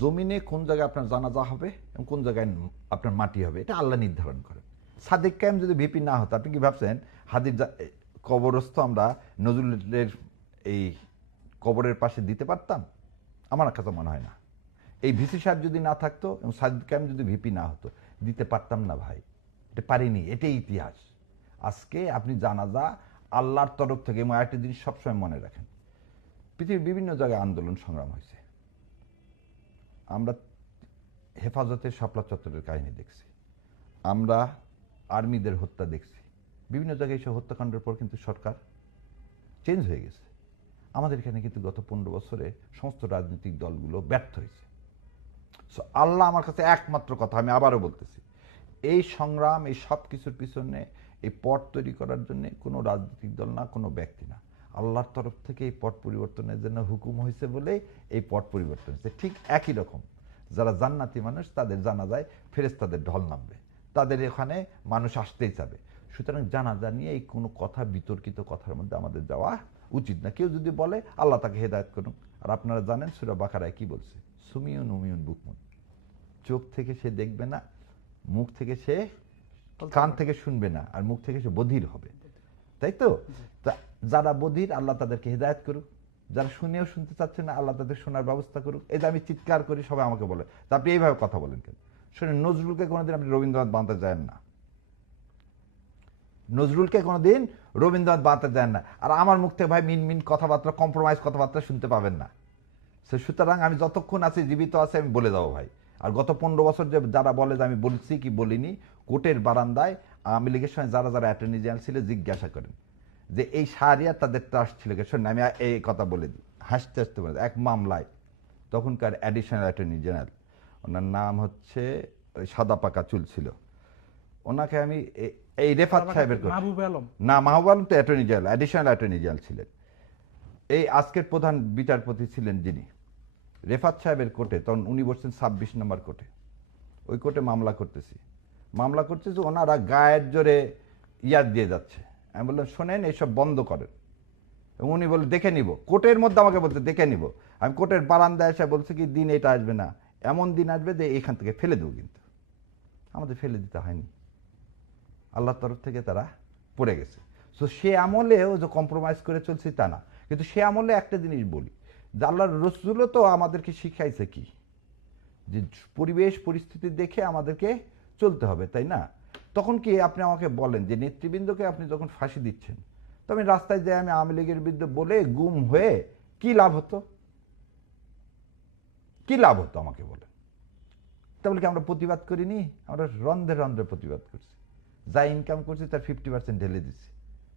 জমিনে কোন জায়গায় আপনার জানাজা হবে এবং কোন জায়গায় আপনার মাটি হবে এটা আল্লাহ নির্ধারণ করেন। সাদেক কায়েম যদি ভিপি না হতো, আপনি কি ভাবছেন হাদির কবরস্থ আমরা নজরুলের এই কবরের পাশে দিতে পারতাম? আমার কাছে মনে হয় না। এই ভিসি সাহেব যদি না থাকতো এবং সাদেক কায়েম যদি ভিপি না হতো, দিতে পারতাম না ভাই, এটা পারিনি, এটাই ইতিহাস। আজকে আপনি জানাজা আল্লাহর তরফ থেকে, এবং আরেকটি জিনিস সবসময় মনে রাখেন, পৃথিবীর বিভিন্ন জায়গায় আন্দোলন সংগ্রাম হয়েছে। আমরা হেফাজতে শাপলা চত্বরের কাহিনী দেখছি, আমরা আর্মিদের হত্যা দেখছি, বিভিন্ন জায়গায় এসব হত্যাকাণ্ডের পর কিন্তু সরকার চেঞ্জ হয়ে গেছে। আমাদের এখানে কিন্তু গত 15 বছরে সমস্ত রাজনৈতিক দলগুলো ব্যর্থ হয়েছে। সো আল্লাহ আমার কাছে একমাত্র কথা, আমি আবারও বলতেছি, এই সংগ্রাম, এই সব কিছুর পিছনে এই পট তৈরি করার জন্য কোনো রাজনৈতিক দল না, কোনো ব্যক্তি না, আল্লাহর তরফ থেকে এই পট পরিবর্তনের জন্য হুকুম হয়েছে বলে এই পট পরিবর্তন হয়েছে। ঠিক একই রকম যারা জান্নাতি মানুষ, তাদের জানাজায় ফেরেশতাদের ঢল নামবে, তাদের এখানে মানুষ আসতেই চাবে। সুতরাং জানাজা নিয়ে এই কোনো কথা, বিতর্কিত কথার মধ্যে আমাদের যাওয়া উচিত না। কেউ যদি বলে আল্লাহ তাকে হেদায়েত করুন। আর আপনারা জানেন সূরা বাকারায় কি বলছে, সুমিউন উমিউন বুকমুন, চোখ থেকে সে দেখবে না, মুখ থেকে সে, কান থেকে শুনবে না, আর মুখ থেকে সে বধির হবে, তাই তো? যারা বধির আল্লাহ তাদেরকে হেদায়েত করুক, যারা শুনেও শুনতে চাচ্ছে না আল্লাহ তাদের শোনার ব্যবস্থা করুক। এই যে আমি চিৎকার করি, সবাই আমাকে বলে তা আপনি এইভাবে কথা বলেন কেন? শুনেন, নজরুলকে কোনোদিন আপনি রবীন্দ্রনাথ বানাতে যান না, নজরুলকে কোনোদিন রবীন্দ্রনাথ বানাতে যান না। আর আমার মুখ থেকে ভাই মিন মিন কথাবার্তা, কম্প্রোমাইজ কথাবার্তা শুনতে পাবেন না। সুতরাং আমি যতক্ষণ আছি, জীবিত আছে, আমি বলে যাবো ভাই। আর গত 15 বছর যে যারা বলে যে আমি বলছি কি বলিনি, কোর্টের বারান্দায় আওয়ামী লীগের সময় যারা যারা অ্যাটর্নি জেনারেল ছিল জিজ্ঞাসা করেন যে এই শাহরিয়ার তাদের ট্রাস্ট ছিল। শোনেন, আমি এই কথা বলে দিই, হাসতে হাসতে বলে, এক মামলায় তখনকার অ্যাডিশনাল অ্যাটর্নি জেনারেল, ওনার নাম হচ্ছে, ওই সাদা পাকা চুল ছিল, ওনাকে আমি এই রেফাত সাহেবের না, মাহবুব আলম তো attorney general, additional attorney general ছিলেন। এই আজকের প্রধান বিচারপতি ছিলেন যিনি, রেফাত সাহেবের কোর্টে, তখন উনি বসছেন 26 নম্বর কোর্টে। ওই কোর্টে মামলা করতেছে ওনারা গায়ের জোরে ইয়াদ দিয়ে যাচ্ছে। আমি বললাম শোনেন, এইসব বন্ধ করেন। এবং উনি বলে দেখে নিব, কোর্টের মধ্যে আমাকে বলতে দেখে নিব। আমি কোর্টের বারান্দায় এসে বলছে কি, দিন এটা আসবে না, এমন দিন আসবে যে এখান থেকে ফেলে দেবো। কিন্তু আমাদের ফেলে দিতে হয়নি, আল্লাহর তরফ থেকে তারা পড়ে গেছে। সো সে আমলেও যে কম্প্রোমাইজ করে চলছি তা না, কিন্তু সে আমলে একটা জিনিস বলি, যে আল্লাহর রসুলও তো আমাদেরকে শিখাইছে কি, যে পরিবেশ পরিস্থিতি দেখে আমাদেরকে চলতে হবে, তাই না? তখন কি আপনি আমাকে বলেন যে নেতৃবৃন্দকে আপনি যখন ফাঁসি দিচ্ছেন, তো আমি রাস্তায় যাই, আমি আওয়ামী লীগের বিরুদ্ধে বলে গুম হয়ে কি লাভ হতো? কি লাভ হতো আমাকে বলেন? তাহলে কি আমরা প্রতিবাদ করিনি? আমরা রন্ধ্রে রন্ধ্রে প্রতিবাদ করছি, যা ইনকাম করছি তার 50% ঢেলে দিচ্ছি,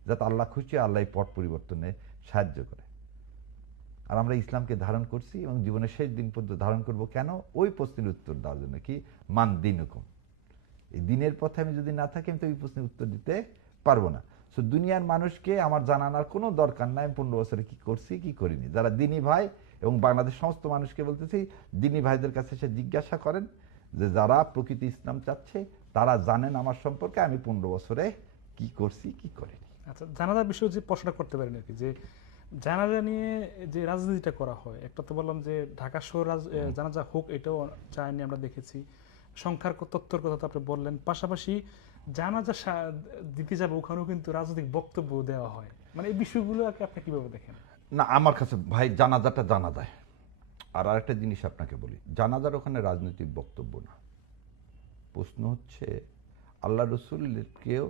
যাতে আল্লাহ খুশি, আল্লাহ পট পরিবর্তনে সাহায্য করে। আর আমরা ইসলামকে ধারণ করছি এবং জীবনের শেষ দিন পর্যন্ত ধারণ করব। কেন? ওই প্রশ্নের উত্তর দেওয়ার জন্য, কি মান দিন হুকুম, এই দিনের পথে আমি যদি না থাকি, আমি তো এই প্রশ্নের উত্তর দিতে পারবো না। সো দুনিয়ার মানুষকে আমার জানানোর কোনো দরকার নাই আমি 15 বছরে কি করছি কি করিনি। যারা দিনী ভাই, এবং বাংলাদেশ সমস্ত মানুষকে বলতেছি, দিনী ভাইদের কাছে সে জিজ্ঞাসা করেন যে যারা প্রকৃতি ইসলাম চাচ্ছে, তারা জানেন আমার সম্পর্কে আমি 15 বছরে কি করছি কি করিনি। আচ্ছা, জানাজার বিষয়ে যে প্রশ্নটা করতে পারেন আর কি, যে জানাজা নিয়ে যে রাজনীতিটা করা হয়, একটা তো বললাম যে ঢাকা শহর জানাজা হোক, এটাও চাইনি, আমরা দেখেছি। সংখ্যার তথ্যের কথা তো আপনি বললেন, পাশাপাশি জানাজা দিতে যাবে ওখানেও কিন্তু রাজনৈতিক বক্তব্য দেওয়া হয়। মানে এই বিষয়গুলো আপনি কিভাবে দেখেন? না, আমার কাছে ভাই জানাজাটা জানাজায়। আর আরেকটা জিনিস আপনাকে বলি, জানাজার ওখানে রাজনৈতিক বক্তব্য না। প্রশ্ন হচ্ছে আল্লাহ রসুলকেও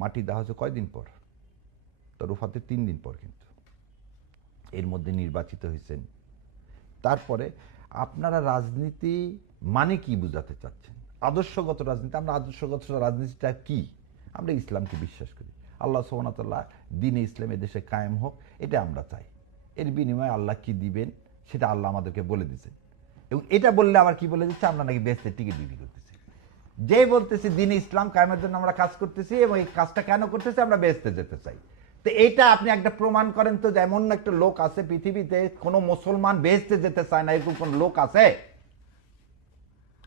মাটি দেওয়া হচ্ছে কয়দিন পর? তার ওফাতের 3 দিন পর। কিন্তু এর মধ্যে নির্বাচিত হয়েছেন। তারপরে আপনারা রাজনীতি মানে কি বুঝাতে চাচ্ছেন? আদর্শগত রাজনীতি। আমরা আদর্শগত রাজনীতিটা কি? আমরা ইসলামকে বিশ্বাস করি, আল্লাহ সুবহানাহু ওয়া তাআলা দ্বীনে ইসলাম দেশে কায়েম হোক, এটা আমরা চাই। এর বিনিময়ে আল্লাহ কি দিবেন সেটা আল্লাহ আমাদেরকে বলে দিচ্ছেন। এবং এটা বললে আবার কি বলে দিচ্ছে, আমরা নাকি বেহেশতের টিকিট বিক্রি করতেছি। যে বলতেছি দ্বীনে ইসলাম কায়েমের জন্য আমরা কাজ করতেছি, এবং এই কাজটা কেন করতেছি, আমরা বেহেশতে যেতে চাই। তো এইটা আপনি একটা প্রমাণ করেন তো, যেমন একটা লোক আছে পৃথিবীতে, কোনো মুসলমান বেহেশতে যেতে চায় না, এরকম কোন লোক আছে?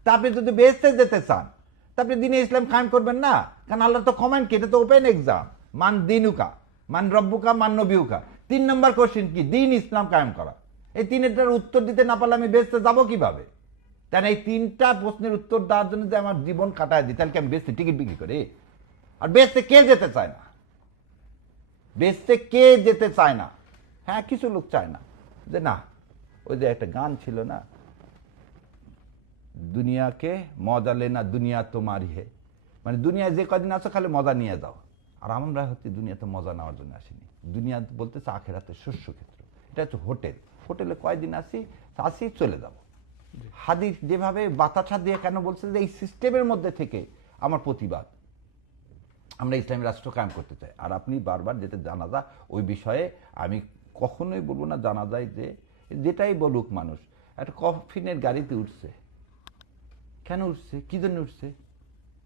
তা আপনি যদি বেহেশতে যেতে চান, তা আপনি দ্বীনে ইসলাম কায়েম করবেন না? কারণ আল্লাহ তো কমেন্ট কি, এটা তো ওপেন এক্সাম। মান দিনুকা, মান রব্বুকা, মান নবিউকা। 3 নম্বর কোশ্চেন কি? দ্বীন ইসলাম কায়েম করা। এই 3টার উত্তর দিতে না পারলে আমি বেহেশতে যাবো কিভাবে? তাই এই 3টা প্রশ্নের উত্তর দেওয়ার জন্য যে আমার জীবন কাটায় দিই, তাহলে কি আমি বেচতে টিকিট বিক্রি করি? আর বেচতে কে যেতে চায় না? বেচতে কে যেতে চায় না? হ্যাঁ, কিছু লোক চায় না, যে না, ওই যে একটা গান ছিল না, দুনিয়াকে মজা লেনা দুনিয়া তোমারই হে, মানে দুনিয়ায় যে কদিন আছো খালি মজা নিয়ে যাও। আর আমরা হচ্ছে দুনিয়াতে মজা নেওয়ার জন্য আসিনি। দুনিয়া বলতেছে আখেরাতে শস্য ক্ষেত্র। এটা হচ্ছে হোটেল। হোটেলে কয়দিন আসি চলে যাব। হাদিস যেভাবে বাতাসা দিয়ে কেন বলছে যে এই সিস্টেমের মধ্যে থেকে আমার প্রতিবাদ, আমরা ইসলামী রাষ্ট্র কায়েম করতে চাই। আর আপনি বারবার যেটা জানাজা, ওই বিষয়ে আমি কখনোই বলবো না জানাজায় যে যেটাই বলুক মানুষ, একটা কফিনের গাড়িতে উঠছে, কেন উঠছে, কি জন্য উঠছে,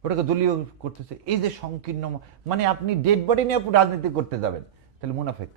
ওটাকে দলীয় করতেছে। এই যে সংকীর্ণ, মানে আপনি ডেড বডি নিয়ে রাজনীতি করতে যাবেন, তাহলে মুনাফেক।